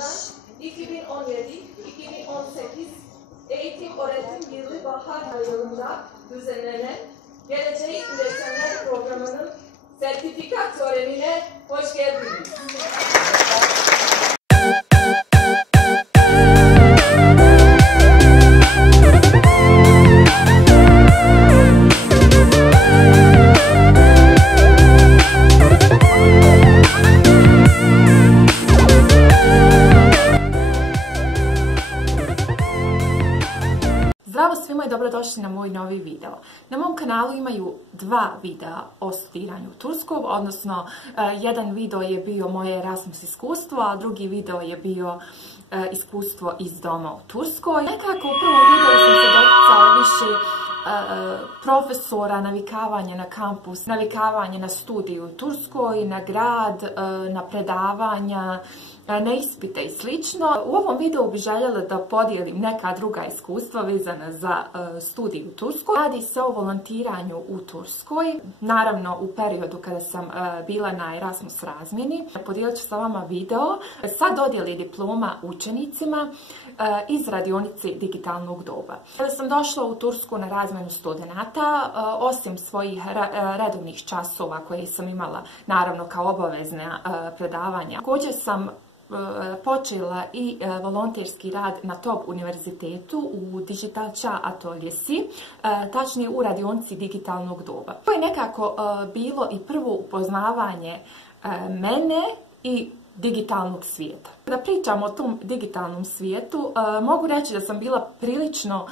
2017-2018 eğitim öğretim yılı bahar ayında düzenlenen Geleceği Üretenler Programı'nın sertifika törenine hoş geldiniz. Zdravo svima i dobrodošli na moj novi video. Na mom kanalu imaju dva videa o studiranju turskog, odnosno jedan video je bio moje Erasmus iskustvo, a drugi video je bio iskustvo iz doma u Turskoj. Nekako u prvom videu sam se doticala više profesora, navikavanje na kampus, navikavanje na studiju u Turskoj, na grad, na predavanja, na ispite i slično. U ovom videu bih željela da podijelim neka druga iskustva vezana za studij u Turskoj. Radi se o volontiranju u Turskoj, naravno u periodu kada sam bila na Erasmus razmjeni. Podijelit ću sa vama video sa dodjeli diploma učenicima iz radionice digitalnog doba. Kada sam došla u Tursku na razmjenu studenata, osim svojih redovnih časova koje sam imala naravno kao obavezna predavanja, također sam počela i volonterski rad na Top univerzitetu u Digital Çağ Atölyesi, tačnije u radionici digitalnog doba. To je nekako bilo i prvo upoznavanje mene i digitalnog svijeta. Da pričam o tom digitalnom svijetu, mogu reći da sam bila prilično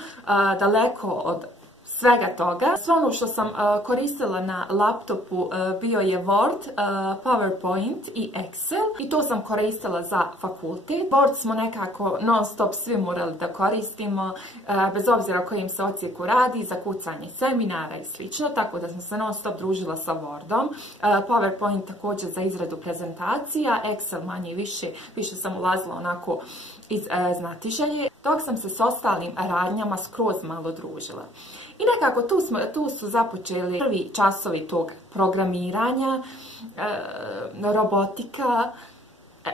daleko od svega toga. Sve ono što sam koristila na laptopu bio je Word, PowerPoint i Excel i to sam koristila za fakultet. Word smo nekako non stop svi morali da koristimo, bez obzira o kojim se odsjeku radi, za kucanje seminara i slično, tako da sam se non stop družila sa Wordom. PowerPoint također za izradu prezentacija, Excel manje i više sam ulazila onako iz znatiželje, dok sam se s ostalim radnjama skroz malo družila. I nekako tu su započeli prvi časovi tog programiranja, robotika,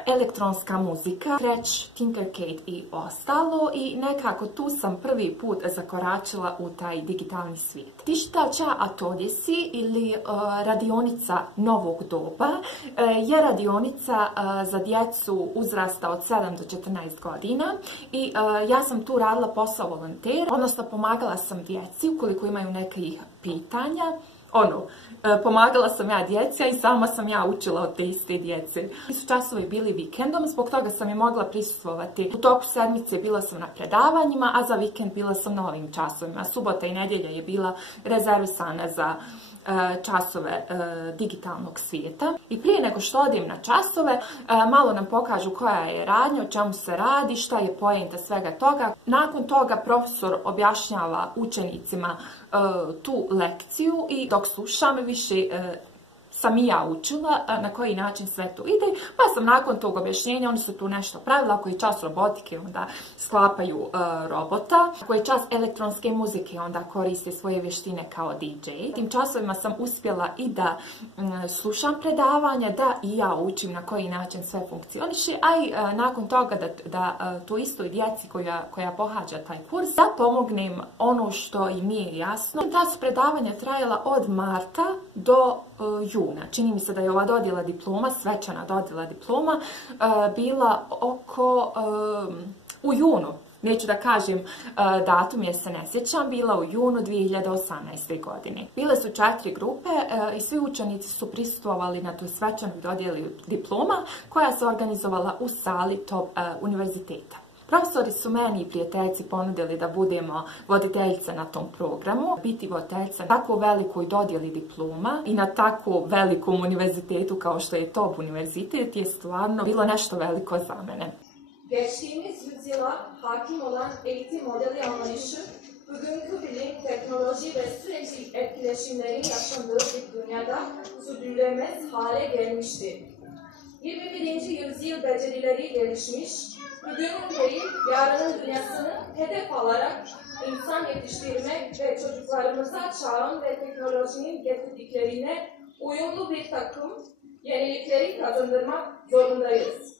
elektronska muzika, Scratch, Tinkercad i ostalo, i nekako tu sam prvi put zakoračila u taj digitalni svijet. Digital Çağ Atölyesi ili radionica novog doba je radionica za djecu uzrasta od 7 do 14 godina i ja sam tu radila posao volontera, odnosno pomagala sam djeci ukoliko imaju nekih pitanja. Pomagala sam ja djeci, a i sama sam ja učila od te iste djece. Su časovi bili vikendom, zbog toga sam i mogla prisustvovati. U toku sedmice bila sam na predavanjima, a za vikend bila sam na ovim časovima. Subota i nedjelja je bila rezervisana za časove digitalnog svijeta. I prije nego što odim na časove, malo nam pokažu koja je radnja, o čemu se radi, šta je poenta svega toga. Nakon toga profesor objašnjava učenicima tu lekciju i dok slušam više sam i ja učila na koji način sve to ide, pa sam nakon tog objašnjenja, oni su tu nešto pravili, ako je čas robotike onda sklapaju robota, ako je čas elektronske muzike onda koriste svoje vještine kao DJ. Tim časovima sam uspjela i da slušam predavanja, da i ja učim na koji način sve funkcioniše, a i nakon toga da tu istoj djeci koja pohađa taj kurs, da pomognem ono što im nije jasno. Ta su predavanja trajala od marta do juna. Čini mi se da je ova dodjela diploma, svečana dodjela diploma, bila oko u junu. Neću da kažem datum jer se ne sjećam, bila u junu 2018. godine. Bile su 4 grupe i svi učenici su prisustvovali na tu svečanoj dodjeli diploma koja se organizovala u sali Top univerziteta. Profesori su meni i prijateljci ponudili da budemo voditeljice na tom programu. Biti voditeljica na tako velikoj dodjeli diploma i na tako velikom univerzitetu kao što je Top univerzitet je stvarno bilo nešto veliko za mene. Geçtiğimiz yüzyıla hakim olan eğitim modeli anlayışı, bugünkü bilim, teknoloji ve sürekli etkileşimlerin yaşandığı bir dünyada sürdürülemez hale gelmişti. 21. yüzyıl becerileri gelişmiş, bugünün değil, yarının dünyasını hedef alarak insan yetiştirmek ve çocuklarımıza çağın ve teknolojinin getirdiklerine uyumlu bir takım yenilikleri kazandırmak zorundayız.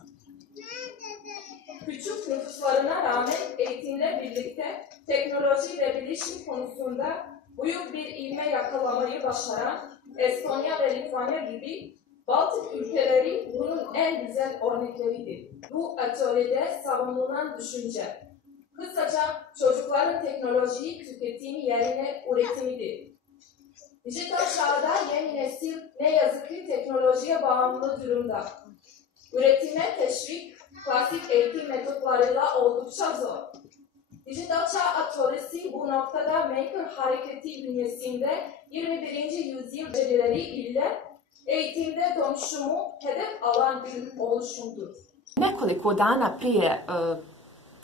küçük nüfuslarına rağmen eğitimle birlikte teknoloji ve bilişim konusunda büyük bir ivme yakalamayı başaran Estonya ve Litvanya gibi Baltık ülkeleri bunun en güzel örnekleridir. Bu atölyede savunulan düşünce, kısaca çocukların teknolojiyi tüketimi yerine üretimidir. Dijital çağda yeni nesil ne yazık ki teknolojiye bağımlı durumda. Üretime teşvik, klasik eğitim metotlarıyla oldukça zor. Dijital çağ atölyesi bu noktada Maker hareketi bünyesinde 21. yüzyıl becerileri ile eğitimde dönüşümü hedef alan bir oluşumdur. Nekoliko dana prije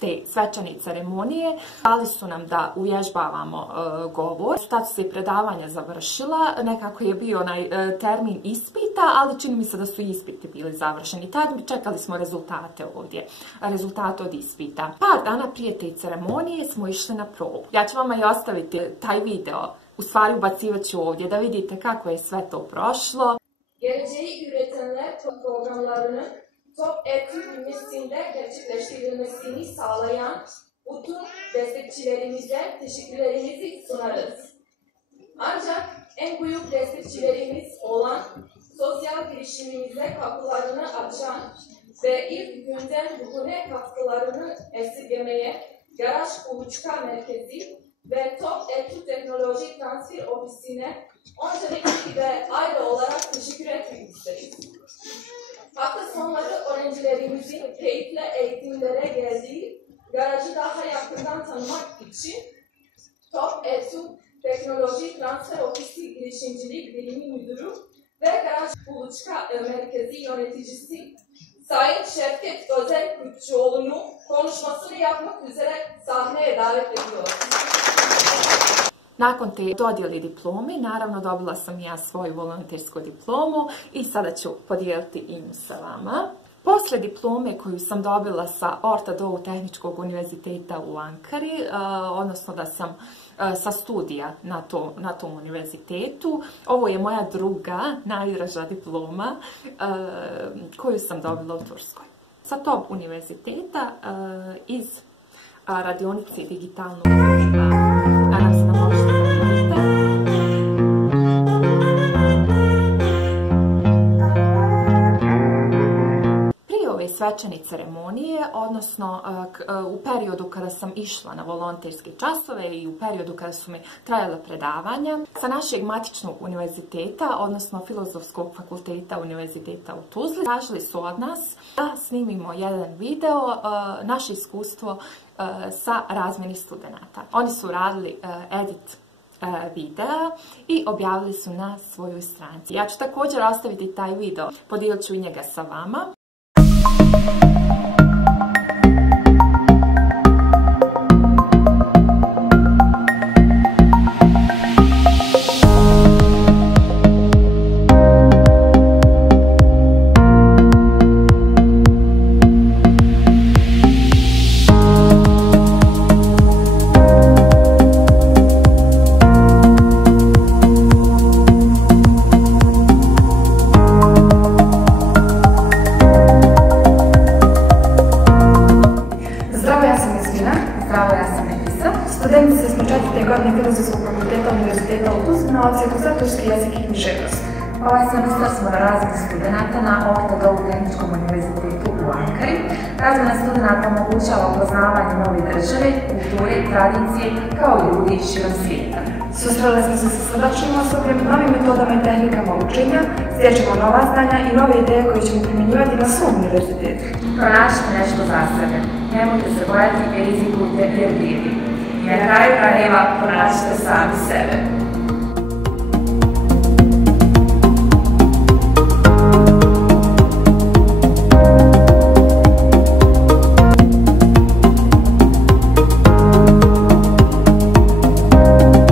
te svečane ceremonije dali su nam da uvježbavamo govor. Tad su se predavanja završila, nekako je bio onaj termin ispita, ali čini mi se da su ispiti bili završeni. Tad čekali smo rezultate ovdje, rezultate od ispita. Par dana prije te ceremonije smo išli na probu. Ja ću vama i ostaviti taj video, u stvari ubacivat ću ovdje da vidite kako je sve to prošlo. Geleceği üretenler programlarının top eğitim bünyesinde gerçekleştirilmesini sağlayan bütün destekçilerimize teşekkürlerimizi sunarız. Ancak en büyük destekçilerimiz olan sosyal girişimimize kapılarını açan ve ilk günden bugüne katkılarını esirgemeye Garaj Kuluçka Merkezi ve Top Eğitim Teknoloji Transfer Ofisi'ne öncelikli ve ayrı olarak teşekkür etmek isteriz. Hafta sonları öğrencilerimizin keyifle eğitimlere geldiği garajı daha yakından tanımak için Top Eğitim Teknoloji Transfer Ofisi Girişimcilik Birimi Müdürü ve Garaj Kuluçka Merkezi Yöneticisi Sayın Şevket Özel Kürtçüoğlu'nu konuşmasını yapmak üzere sahneye davet ediyoruz. Nakon te dodjele diplome, naravno dobila sam ja svoju volontersku diplomu i sada ću podijeliti i nju sa vama. Posle diplome koju sam dobila sa Orta Doğu Tehničkog univerziteta u Ankari, odnosno da sam sa studija na tom univerzitetu, ovo je moja druga najdraža diploma koju sam dobila u Turskoj. Sa tog univerziteta iz radionice digitalnog društva. Nadam se da možete da vidite. Prije ove svečane ceremonije, odnosno u periodu kada sam išla na volonterske časove i u periodu kada su mi trajala predavanja, sa našeg matičnog univerziteta, odnosno Filozofskog fakulteta univerziteta u Tuzli, tražili su od nas da snimimo jedan video, naše iskustvo sa razmjeni studenata. Oni su radili edit videa i objavili su na svojoj stranici. Ja ću također ostaviti taj video, podijelit ću i njega sa vama. Studentica smo 4. godine Filozofskog fakulteta univerziteta u Tuzli na odsjeku za turski jezik i književnost. Ovaj semestar smo na razmjeni studenata na Orta Doğu Tehničkom univerzitetu u Ankari. Razmjena studenata omogućava upoznavanje nove države, kulture, tradicije kao i ljudi širom svijeta. Susreli smo se sa srdačnim osobljem, novim metodama i tehnikama učenja, stječemo nova znanja i nove ideje koje ćemo primjenjivati na svom univerzitetu. Pronađite nešto za sebe. Nemojte se bojati i rizikujte jer vrijedi. I na kraju krajeva pronađite sami sebe.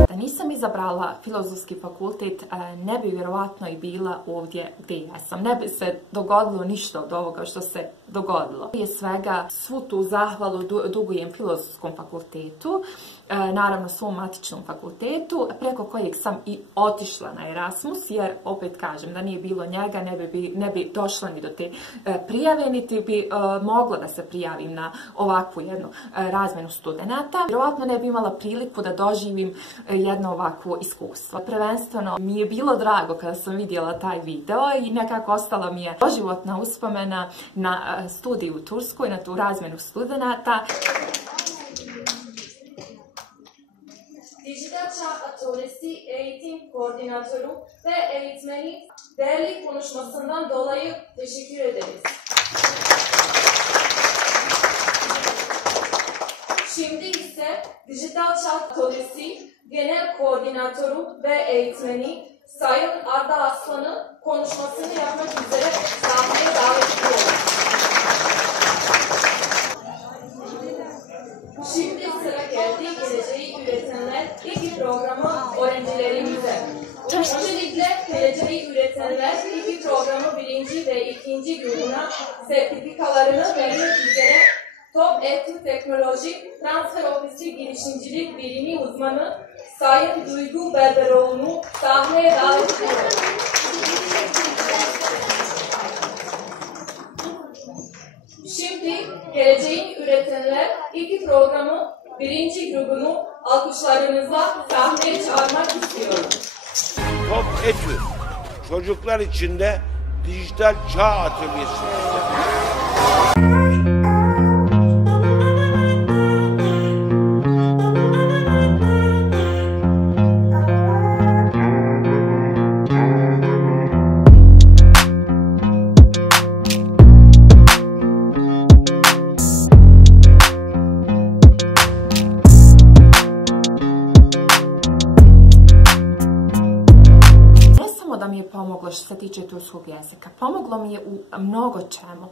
Da nisam izabrala Filozofski fakultet, ne bi vjerovatno i bila ovdje gdje ja sam. Ne bi se dogodilo ništa od ovoga što se dogodilo. Prije svega svu tu zahvalu dugujem Filozofskom fakultetu, naravno svom matičnom fakultetu, preko kojeg sam i otišla na Erasmus, jer opet kažem da nije bilo njega, ne bi došla ni do te prijave, niti bi mogla da se prijavim na ovakvu jednu razmjenu studenata. Vjerovatno ne bi imala priliku da doživim jedno ovakvo iskustvo. Prvenstveno mi je bilo drago kada sam vidjela taj video i nekako ostala mi je doživotna uspomena na studiju u Turskoj, na tu razmjenu studenata. Dijital Çağ Atölyesi eğitim koordinatörü ve eğitmeni değerli konuşmasından dolayı teşekkür ederiz. Şimdi ise Dijital Çağ Atölyesi Genel Koordinatörü ve eğitmeni Sayın Arda Aslan'ı konuşmasını yapmak üzere sahneye davet ediyoruz. Şimdi sıra geldi geleceği üretenler iki programı öğrencilerimize. Öncelikle geleceği üretenler iki programı 1. ve 2. grubuna sertifikalarını vermek üzere Top Eğitim Teknoloji Transfer Ofisi Girişimcilik Birimi uzmanı Sayın Duygu Berberoğlu'nu sahneye davet ediyoruz. Şimdi geleceğin üretenler iki programı 1. grubunu alkışlarınızla sahneye çağırmak istiyorum. Top Etü, çocuklar için de dijital çağ atölyesi. Pomoglo što se tiče turskog jezika. Pomoglo mi je u mnogo čemu.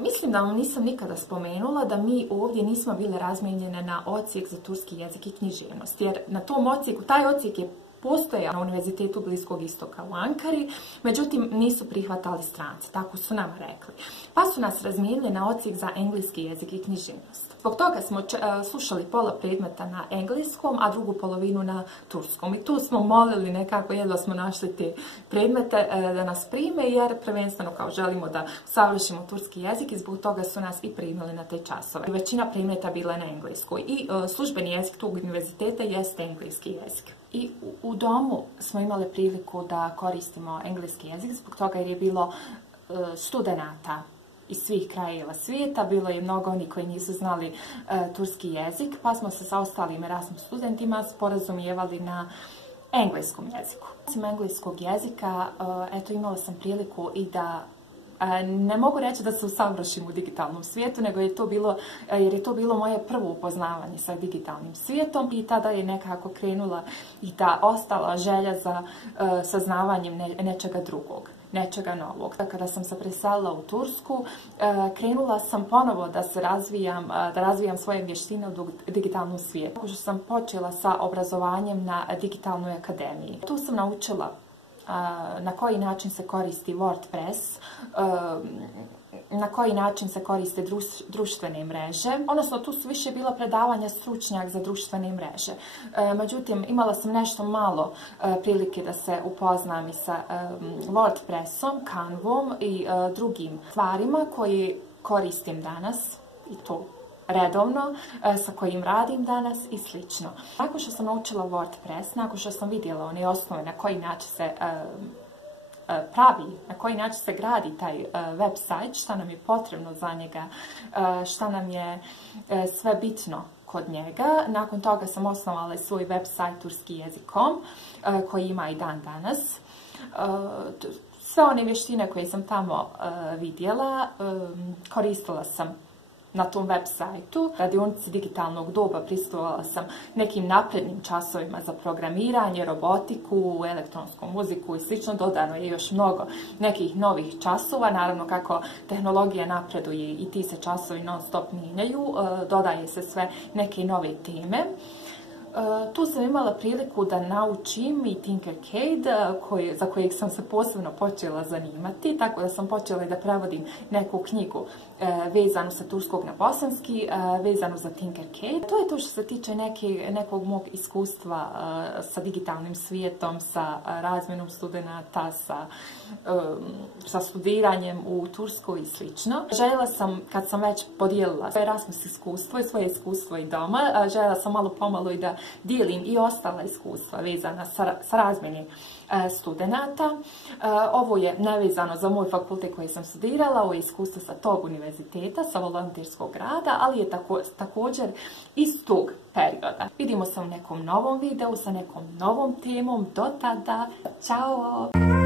Mislim da vam nisam nikada spomenula da mi ovdje nismo bile razmijenjene na odsjek za turski jezik i književnost, jer na tom odsjeku, taj odsjek je postojao na Univerzitetu Bliskog istoka u Ankari, međutim nisu prihvatali strance, tako su nam rekli. Pa su nas razmijenili na odsjek za engleski jezik i književnost. Zbog toga smo slušali pola predmeta na engleskom, a drugu polovinu na turskom. I tu smo molili nekako, jedva smo našli te predmete da nas prime, jer prvenstveno kao želimo da savršimo turski jezik i zbog toga su nas i primili na te časove. Većina predmeta bila je na engleskoj i službeni jezik tog univerziteta jeste engleski jezik. I u domu smo imali priliku da koristimo engleski jezik zbog toga jer je bilo studenata iz svih krajeva svijeta, bilo je mnogo onih koji nisu znali turski jezik, pa smo se sa ostalim Erasmus studentima sporazumijevali na engleskom jeziku. Osim engleskog jezika, eto imala sam priliku i da ne mogu reći da se usavršim u digitalnom svijetu, nego je to bilo, jer je to bilo moje prvo upoznavanje sa digitalnim svijetom i tada je nekako krenula i ta ostala želja za saznavanjem nečega drugog, nečega novog. Kada sam se preselila u Tursku, krenula sam ponovo da razvijam svoje vještine u digitalnom svijetu. Tako što sam počela sa obrazovanjem na digitalnoj akademiji. Tu sam naučila na koji način se koristi WordPress, na koji način se koriste društvene mreže. Odnosno, tu su više bila predavanja stručnjak za društvene mreže. Međutim, imala sam nešto malo prilike da se upoznam i sa WordPressom, Canvom i drugim stvarima koje koristim danas i to redovno, sa kojim radim danas i slično. Nakon što sam naučila WordPress, nakon što sam vidjela one osnove na koji način se pravi, na koji način se gradi taj website, šta nam je potrebno za njega, šta nam je sve bitno kod njega. Nakon toga sam osnovala svoj website turskijezik.com koji ima i dan danas. Sve one vještine koje sam tamo vidjela, koristila sam na tom web sajtu. Radionici digitalnog doba pristupala sam nekim naprednim časovima za programiranje, robotiku, elektronsku muziku i slično. Dodano je još mnogo nekih novih časova. Naravno, kako tehnologija napreduje i ti se časovi non stop mijenjaju, dodaje se sve neke nove teme. Tu sam imala priliku da naučim i Tinkercad, za kojeg sam se posebno počela zanimati, tako da sam počela i da prevodim neku knjigu vezanu sa turskog na bosanski, vezanu za Tinkercad. To je to što se tiče nekog mog iskustva sa digitalnim svijetom, sa razmjenom studenata, sa studiranjem u Turskoj i slično. Željela sam, kad sam već podijelila svoje Erasmus iskustvo i svoje iskustvo i doma, željela sam malo pomalo i da dijelim i ostala iskustva vezana sa razmjenim studenata. Ovo je nevezano za moj fakultet koji sam studirala, ovo je iskustvo sa tog univerziteta, sa volonterskog rada, ali je također iz tog perioda. Vidimo se u nekom novom videu sa nekom novom temom. Do tada, čao!